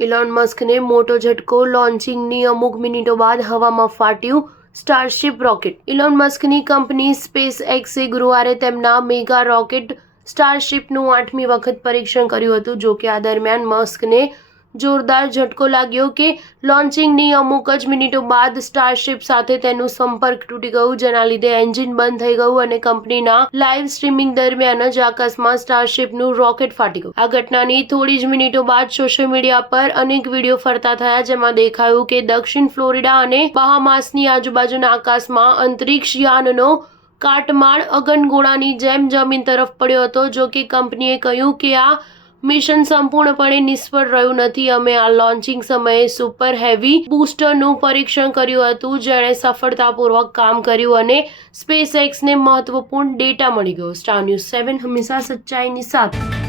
Elon મસ્કને મોટો ઝટકો, લોન્ચિંગની અમુક મિનિટો બાદ હવામાં ફાટ્યું સ્ટારશિપ રોકેટ. ઇલોન મસ્કની કંપની સ્પેસ એક્સે ગુરુવારે તેમના મેગા રોકેટ સ્ટારશિપનું 8મી વખત પરીક્ષણ કર્યું હતું. જોકે આ દરમિયાન મસ્કને જોરદાર ઝટકો લાગ્યો કે લોન્ચિંગની અમુક જ મિનિટો બાદ સ્ટારશિપ સાથે તેનું સંપર્ક તૂટી ગયું, જેના લીધે એન્જિન બંધ થઈ ગયું અને કંપનીના લાઈવ સ્ટ્રીમિંગ દરમિયાન જ આકાશમાં સ્ટારશિપનું રોકેટ ફાટી ગયું. આ ઘટનાની થોડી જ મિનિટો બાદ સોશિયલ મીડિયા પર અનેક વિડીયો ફરતા થયા, જેમાં દેખાયું કે દક્ષિણ ફ્લોરિડા અને બહામાસની આજુબાજુના આકાશમાં અંતરિક્ષ યાનનો કાટમાળ અગનગોળાની જેમ જમીન તરફ પડ્યો હતો. જો કે કંપનીએ કહ્યું કે આ મિશન સંપૂર્ણપણે નિષ્ફળ રહ્યું નથી. અમે આ લોન્ચિંગ સમયે સુપર હેવી બૂસ્ટરનું પરીક્ષણ કર્યું હતું, જેણે સફળતાપૂર્વક કામ કર્યું અને સ્પેસએક્સને મહત્વપૂર્ણ ડેટા મળી ગયો. સ્ટાર ન્યૂઝ 7 હંમેશા સચ્ચાઈની સાથે.